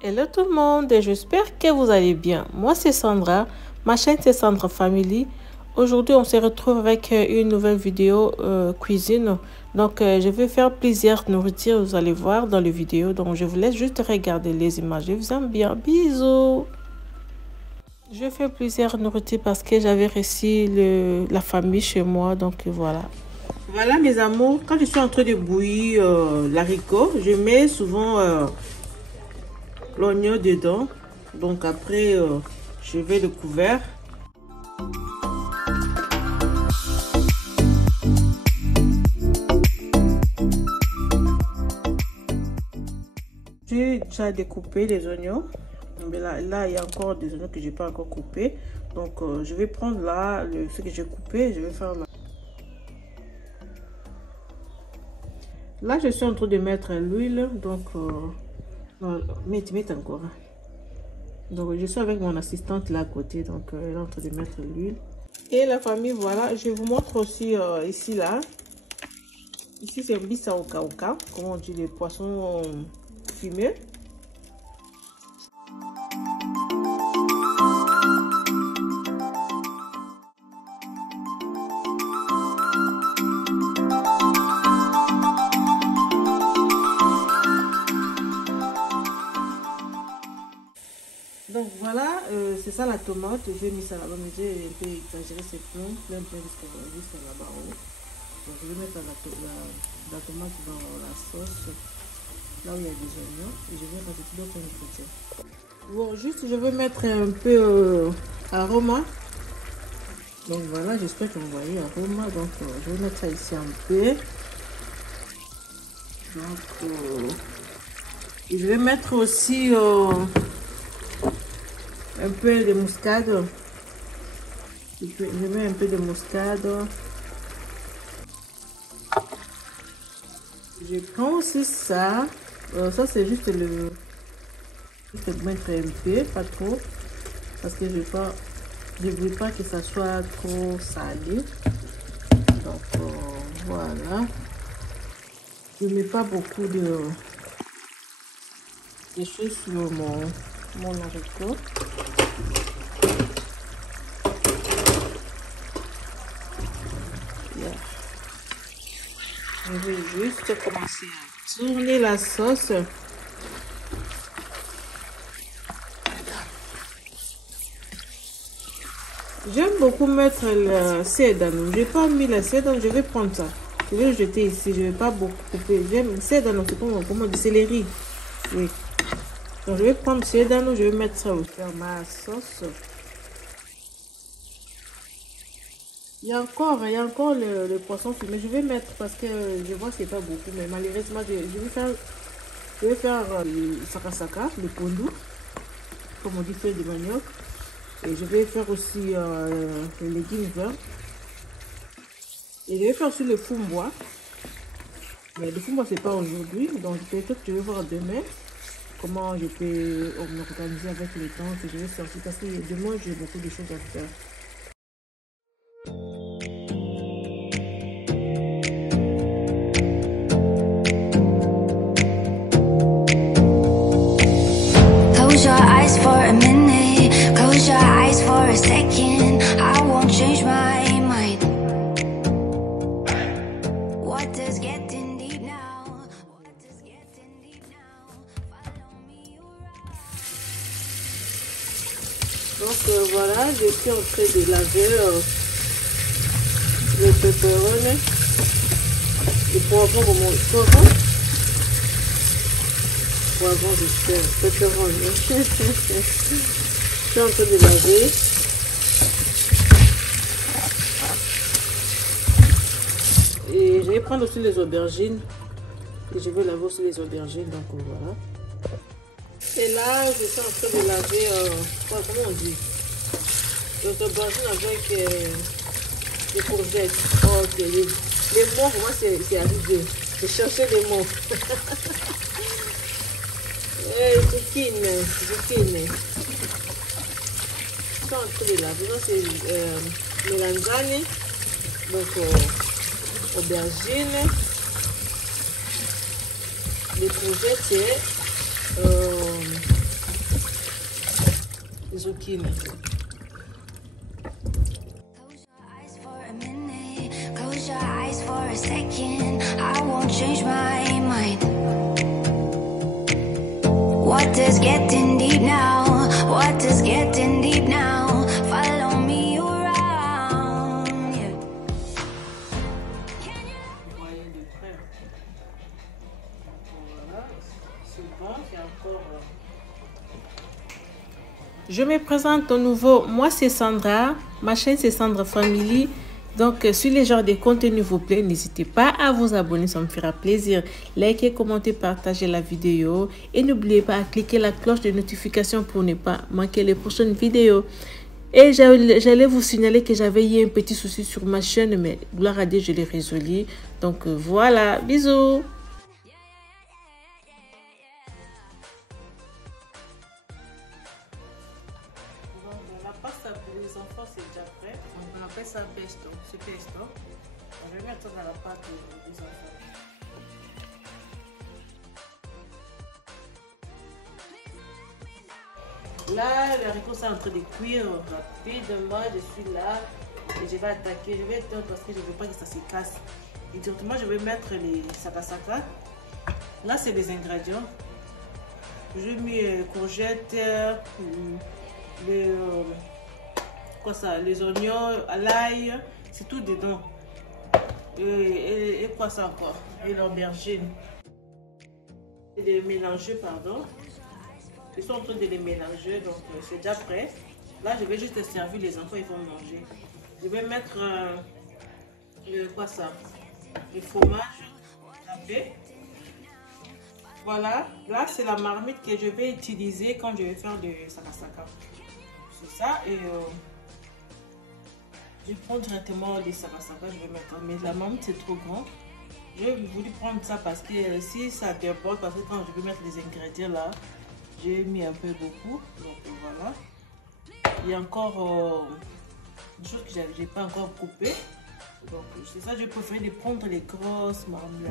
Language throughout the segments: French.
Hello tout le monde, j'espère que vous allez bien. Moi c'est Sandra, ma chaîne c'est Sandra Family. Aujourd'hui on se retrouve avec une nouvelle vidéo cuisine. Donc je vais faire plusieurs nourritures, vous allez voir dans la vidéo. Donc je vous laisse juste regarder les images. Je vous aime bien, bisous. Je fais plusieurs nourritures parce que j'avais reçu la famille chez moi, donc voilà. Voilà mes amours, quand je suis en train de bouillir l'haricot, je mets souvent l'oignon dedans. Donc après je vais le couvert. J'ai déjà découpé les oignons, mais là il y a encore des oignons que j'ai pas encore coupés. Donc je vais prendre là ce que j'ai coupé, je vais faire là. Là je suis en train de mettre l'huile, donc non, mets encore. Donc je suis avec mon assistante là à côté, donc elle est en train de mettre l'huile. Et la famille, voilà, je vous montre aussi ici là. Ici c'est bissau kauka, comment on dit, les poissons fumés. Donc voilà, c'est ça la tomate. J'ai mis ça là-bas, mais j'ai un peu exagéré, c'est plein jusqu'à là-bas haut. Donc je vais mettre la tomate dans la sauce, là où il y a des oignons, et je vais rajouter d'autres ingrédients. Bon, juste je vais mettre un peu aroma. Donc voilà, j'espère que vous voyez aroma. Donc je vais mettre ça ici un peu. Donc et je vais mettre aussi un peu de muscade. Je mets un peu de muscade. Je prends aussi ça. Ça c'est juste le... Je vais mettre un peu, pas trop. Parce que je ne veux pas que ça soit trop salé. Donc voilà. Je ne mets pas beaucoup de choses sur mon haricot. Je vais juste commencer à tourner la sauce. J'aime beaucoup mettre le cédano. Je n'ai pas mis le cédano, je vais prendre ça. Je vais le jeter ici, je ne vais pas beaucoup couper. J'aime le cédano, c'est comment on dit, céleri. Oui. Donc je vais prendre le cédano, je vais mettre ça au faire ma sauce. Il y a encore le poisson fumé. Je vais mettre parce que je vois que c'est pas beaucoup, mais malheureusement je vais faire le sakasaka, le pondu, comme on dit, feuille de manioc. Et je vais faire aussi les légumes verts. Et je vais faire aussi le fumbois. Mais le fumbois c'est pas aujourd'hui, donc peut-être que je vais voir demain comment je peux m'organiser avec le temps que je vais sortir parce que demain j'ai beaucoup de choses à faire. Close your eyes for a minute, close your eyes for a second. I won't change my mind. What does getting deep now? What does getting deep now? Follow me around. Donc voilà, je suis en train de laver le pepperoni, le poivron, poivron j'espère, pepperoni. Je suis en train de laver. Et je vais prendre aussi les aubergines. Et je vais laver aussi les aubergines, donc voilà. Et là, je suis en train de laver, comment on dit? Les aubergines avec des courgettes. Oh, ok, les mots, pour moi, c'est arrivé. Je cherchais les mots. Zucchine. Je suis en train de laver. Ça, c'est melanzane. Donc, aubergine. Les courgettes, c'est zucchini. Close your eyes for a second. I won't change my mind. What does getting deep now? What does getting deep now? Follow me around. Yeah. Vous voyez de près. Voilà, c'est bon, c'est encore. Je me présente au nouveau. Moi, c'est Sandra. Ma chaîne, c'est Sandra Family. Donc, si les genres de contenus vous plaît, n'hésitez pas à vous abonner, ça me fera plaisir. Likez, commentez, partagez la vidéo. Et n'oubliez pas à cliquer la cloche de notification pour ne pas manquer les prochaines vidéos. Et j'allais vous signaler que j'avais eu un petit souci sur ma chaîne, mais gloire à Dieu, je l'ai résolu. Donc, voilà, bisous. La pasta pour les enfants, c'est déjà prêt. On appelle ça pesto. C'est pesto. On va mettre ça dans la pâte des enfants. Là, le haricot est en train de cuire rapidement. Je suis là et je vais attaquer. Je vais éteindre parce que je ne veux pas que ça se casse. Et directement, je vais mettre les sakasaka. Là, c'est les ingrédients. J'ai mis courgettes, les oignons, l'ail, c'est tout dedans. Et quoi ça encore? Et l'aubergine. Et de les mélanger, pardon. Ils sont en train de les mélanger, donc c'est déjà prêt. Là, je vais juste servir, les enfants, ils vont manger. Je vais mettre le fromage râpé. Voilà, là c'est la marmite que je vais utiliser quand je vais faire de sakasaka. C'est ça, et je prends directement des sakasaka, je vais mettre. Mais la marmite c'est trop grand. J'ai voulu prendre ça parce que si ça déborde, parce que quand je vais mettre les ingrédients là, j'ai mis un peu beaucoup. Donc voilà. Il y a encore des choses que je n'ai pas encore coupées. Donc c'est ça, je préfère de prendre les grosses marmites.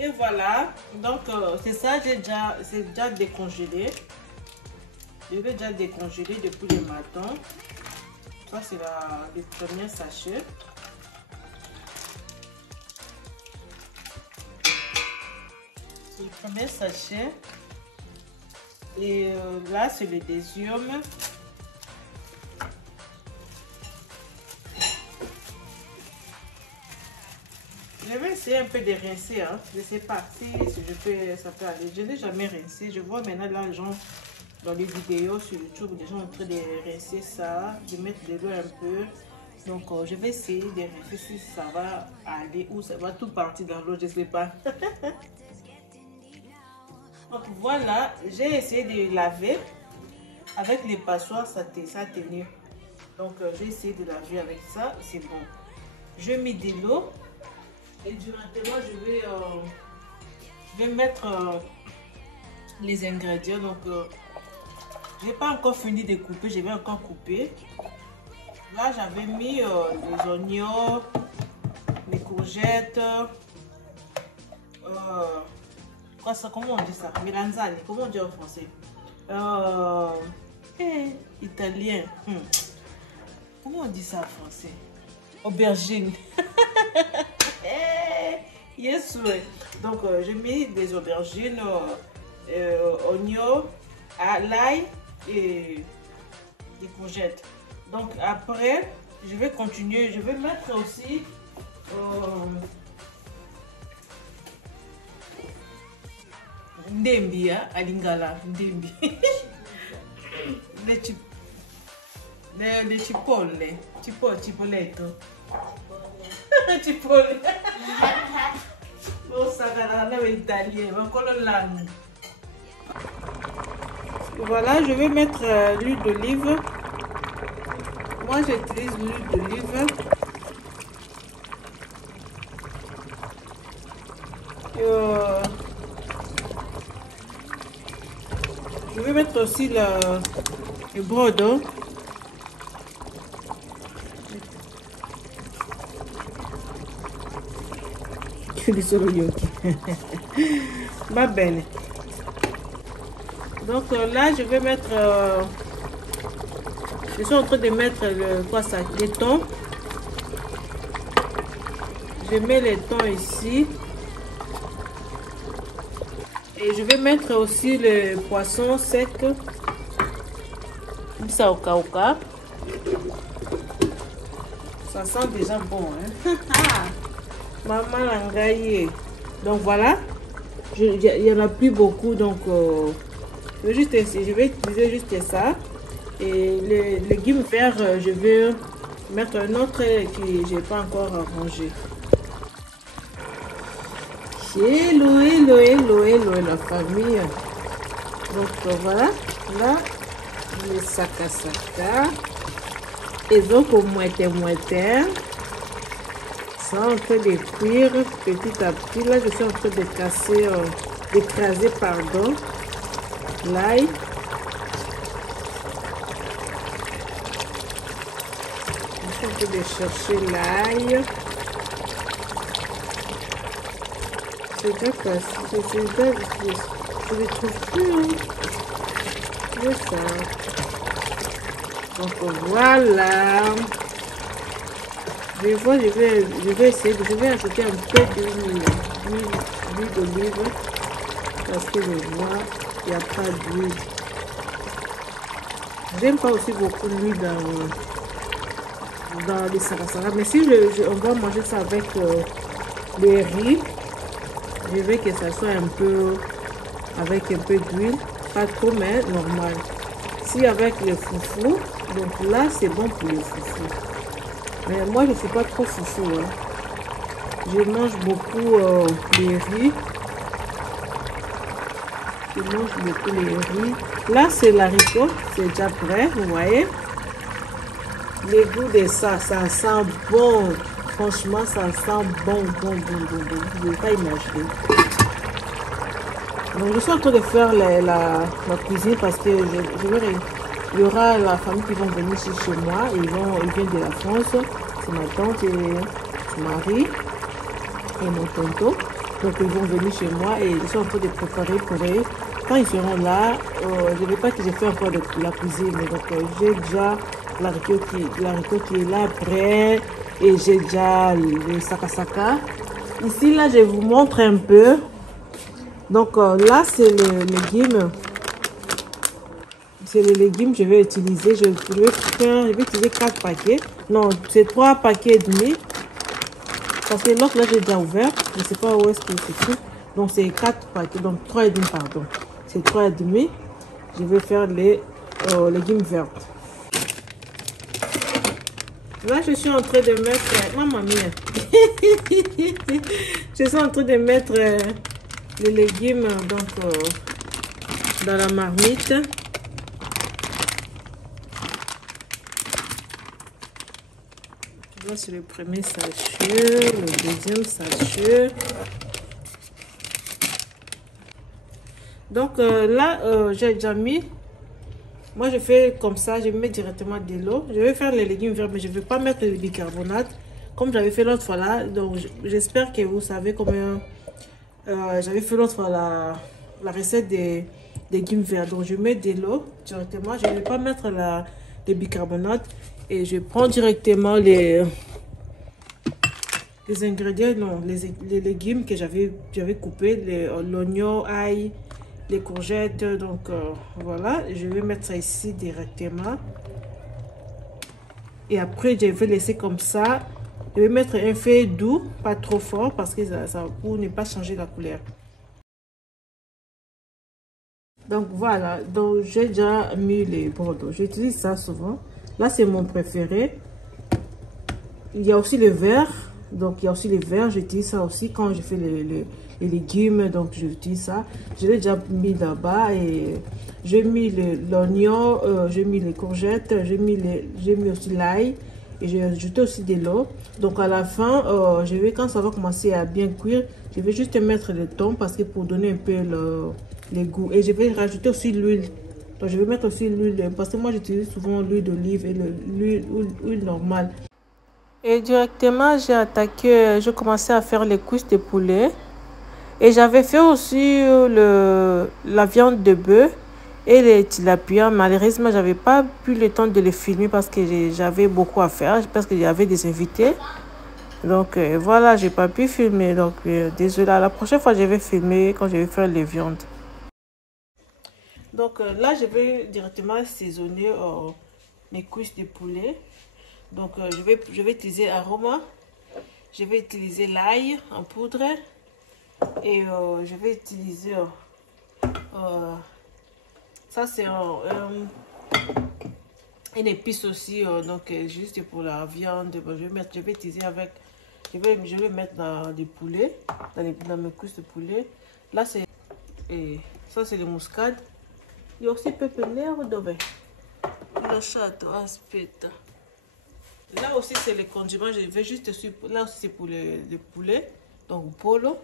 Et voilà, donc c'est ça, c'est déjà décongelé. Je vais déjà décongeler depuis le matin. Ça c'est le premier sachet. C'est le premier sachet. Et là c'est le deuxième. Je vais essayer un peu de rincer, hein. Je ne sais pas si je peux, ça peut aller. Je n'ai jamais rincé. Je vois maintenant là, les gens dans les vidéos sur YouTube, les gens sont en train de rincer ça, de mettre de l'eau un peu. Donc, je vais essayer de rincer si ça va aller ou ça va tout partir dans l'eau, je ne sais pas. Donc, voilà, j'ai essayé de laver avec les passoires, ça a tenu. Donc, j'ai essayé de laver avec ça, c'est bon. Je mets de l'eau. Et directement, je vais mettre les ingrédients. Donc, je n'ai pas encore fini de couper, je vais encore couper. Là, j'avais mis les oignons, les courgettes. Comment on dit ça? Melanzane, comment on dit en français? Italien. Comment on dit ça en français? Aubergine. Yes, ouais. Donc j'ai mis des aubergines, oignons, l'ail et des courgettes. Donc après je vais continuer, je vais mettre aussi ndembi à lingala, ndembi. Le cipoletto. Cipolle. Italien. Voilà, je vais mettre l'huile d'olive. Moi, j'utilise l'huile d'olive. Je vais mettre aussi le brodo. Va bene. Donc là, je vais mettre... je suis en train de mettre les thons. Je mets les thons ici. Et je vais mettre aussi le poisson sec. Ça au kauka. Ça sent déjà bon. Hein? Maman l'engaye. Donc voilà. Il n'y en a plus beaucoup. Donc je vais utiliser juste ça. Et les légumes verts, je vais mettre un autre que je n'ai pas encore arrangé. Hello, hello, hello, hello, la famille. Donc voilà, là, le saka. Et donc au moitié. Ça en train de cuire petit à petit. Là, je suis en train de d'écraser, pardon, l'ail. Je suis en train de chercher l'ail. C'est d'accord, je ne trouve plus. Hein. C'est ça. Donc voilà. Je vais essayer, je vais ajouter un peu d'huile d'olive parce que je vois qu'il n'y a pas d'huile. J'aime pas aussi beaucoup l'huile dans les sarasara, mais si on va manger ça avec les riz, je veux que ça soit un peu avec un peu d'huile, pas trop mais normal. Si avec le foufou, donc là c'est bon pour le foufou. Mais moi je ne suis pas trop foufou. Hein. Je mange beaucoup les riz. Je mange beaucoup les riz. Là c'est l'haricot, c'est déjà prêt, vous voyez. Le goût de ça sent bon. Franchement, ça sent bon. Je ne peux pas imaginer. Donc, je suis en train de faire la cuisine parce que il y aura la famille qui vont venir ici chez moi. Ils viennent de la France. C'est ma tante et son mari et mon tonton. Donc, ils vont venir chez moi et je suis en train de préparer pour eux. Quand ils seront là, je ne veux pas que je fasse encore de la cuisine. Donc, j'ai déjà l'haricot qui est là prêt. Et j'ai déjà le saka. Ici, là, je vous montre un peu. Donc, là, c'est le légume. C'est le légume que je vais utiliser. Je vais utiliser 4 paquets. Non, c'est 3 paquets et demi. Parce que l'autre, là, j'ai déjà ouvert. Je ne sais pas où est-ce qu'il se trouve. Donc, c'est 4 paquets. Donc, 3 et demi, pardon. C'est 3 et demi. Je vais faire les légumes verts. Là, je suis en train de mettre... Maman mia. Je suis en train de mettre les légumes donc, dans la marmite. Là, c'est le premier sachet, le deuxième sachet. Donc là, j'ai déjà mis... Moi, je fais comme ça, je mets directement de l'eau. Je vais faire les légumes verts, mais je ne vais pas mettre le bicarbonate comme j'avais fait l'autre fois là. Donc, j'espère que vous savez combien j'avais fait l'autre fois la recette des légumes verts. Donc, je mets de l'eau directement. Je ne vais pas mettre le bicarbonate et je prends directement les ingrédients, non, les légumes que j'avais coupés, l'oignon, ail, les courgettes. Donc voilà, je vais mettre ça ici directement et après je vais laisser comme ça. Je vais mettre un feu doux, pas trop fort parce que ça pour ne pas changer la couleur. Donc voilà, donc j'ai déjà mis les bordeaux. J'utilise ça souvent. Là c'est mon préféré. Il y a aussi le vert. Donc il y a aussi les verts, j'utilise ça aussi quand je fais les légumes, donc j'utilise ça. Je l'ai déjà mis là-bas et j'ai mis l'oignon, j'ai mis les courgettes, j'ai mis aussi l'ail et j'ai ajouté aussi de l'eau. Donc à la fin, quand ça va commencer à bien cuire, je vais juste mettre le thon parce que pour donner un peu le goût. Et je vais rajouter aussi l'huile. Donc je vais mettre aussi l'huile parce que moi j'utilise souvent l'huile d'olive et l'huile normale. Et directement, j'ai commencé à faire les cuisses de poulet. Et j'avais fait aussi la viande de bœuf. Et les tilapias, malheureusement, j'avais pas pu le temps de les filmer parce que j'avais beaucoup à faire, parce qu'il y avait des invités. Donc voilà, j'ai pas pu filmer. Donc désolé, la prochaine fois je vais filmer quand je vais faire les viandes. Donc là, je vais directement assaisonner mes cuisses de poulet. Donc je vais utiliser aroma. Je vais utiliser l'ail en poudre. Et je vais utiliser ça c'est une épice aussi, donc juste pour la viande. Je vais utiliser avec, je vais mettre dans des poulets, dans mes cuisses de poulet. Là c'est, ça c'est le muscade. Il y a aussi pépinière dove. La chatte, aspetta. Là aussi c'est les condiments. Je vais juste, là aussi c'est pour le poulet, donc polo.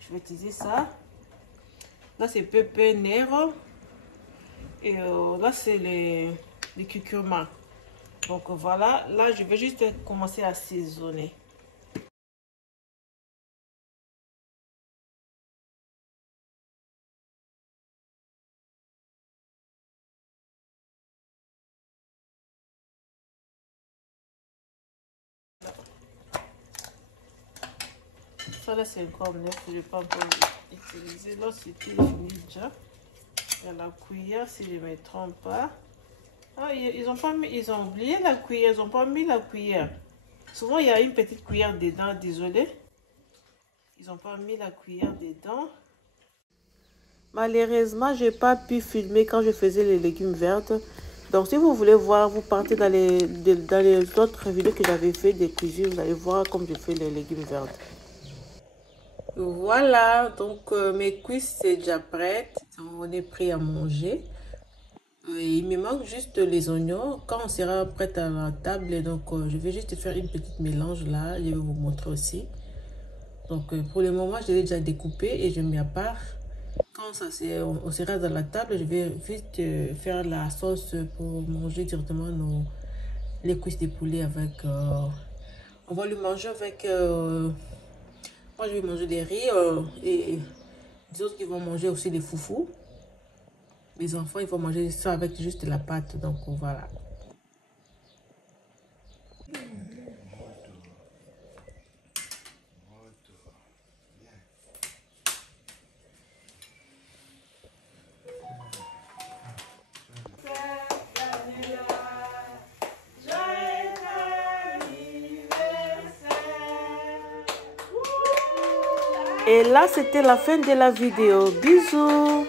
Je vais utiliser ça. Là c'est pépé nero. Et là c'est les curcuma. Donc voilà, là je vais juste commencer à assaisonner. Ça là c'est encore neuf, je ne vais pas encore utiliser. Là c'était fini déjà. Il y a la cuillère si je ne me trompe pas. Ah, ils ont oublié la cuillère, ils n'ont pas mis la cuillère. Souvent il y a une petite cuillère dedans, désolé. Ils n'ont pas mis la cuillère dedans. Malheureusement, je n'ai pas pu filmer quand je faisais les légumes verts. Donc si vous voulez voir, vous partez dans les autres vidéos que j'avais fait des cuisines, vous allez voir comme je fais les légumes verts. Voilà, donc mes cuisses c'est déjà prête. On est prêt à manger. Il me manque juste les oignons. Quand on sera prêt à la table, donc je vais juste faire une petite mélange là. Je vais vous montrer aussi. Donc pour le moment, je l'ai déjà découpé et je mets à part. Quand on sera dans la table, je vais vite faire la sauce pour manger directement les cuisses de poulet avec... on va le manger avec... moi, je vais manger des riz et les autres qui vont manger aussi des foufous. Les enfants, ils vont manger ça avec juste la pâte. Donc, voilà. Et là, c'était la fin de la vidéo. Bisous!